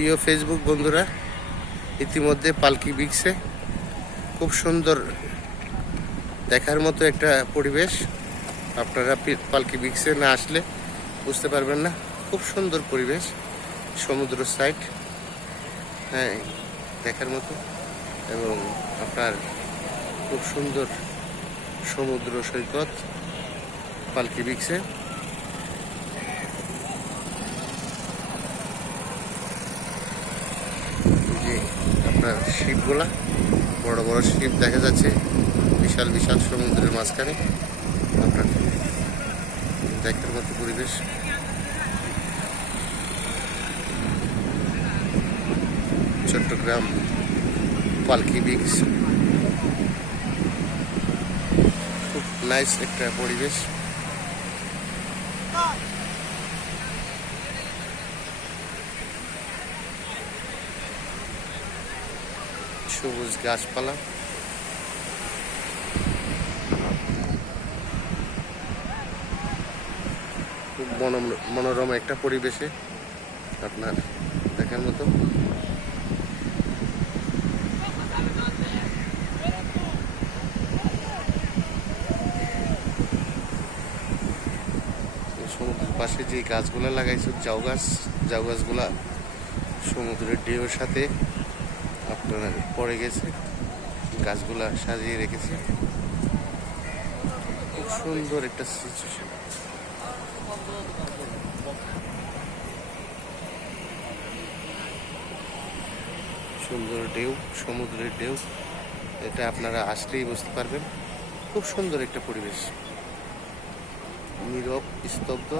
প্রিয় ফেসবুক বন্ধুরা, ইতিমধ্যে পালকি বিচে খুব সুন্দর দেখার মতো একটা পরিবেশ। আপনারা পালকি বিচে না আসলে বুঝতে পারবেন না। খুব সুন্দর পরিবেশ, সমুদ্র সাইড, হ্যাঁ, দেখার মতো। এবং আপনার খুব সুন্দর সমুদ্র সৈকত পালকি বিচে। আপনার শিপগুলা, বড় বড় শিপ দেখা যাচ্ছে বিশাল বিশাল সমুদ্রের মাঝখানে। আপনার দেখার মতো পরিবেশ। চট্টগ্রাম পালকি বিচ, খুব নাইস একটা পরিবেশ। সবুজ গাছপালা, খুব মনোরম একটা পরিবেশে আপনার দেখার মতো। সমুদ্রের পাশে যে গাছগুলা লাগাইছে, ঝাউ গাছগুলা সমুদ্রের ঢেউয়ের সাথে আপনার পড়ে গেছে, গাছগুলা সাজিয়ে রেখেছে। খুব সুন্দর একটা সিচুয়েশন। সুন্দর ঢেউ, সমুদ্রের ঢেউ, এটা আপনারা আসলেই বুঝতে পারবেন। খুব সুন্দর একটা পরিবেশ, নীরব, স্তব্ধ।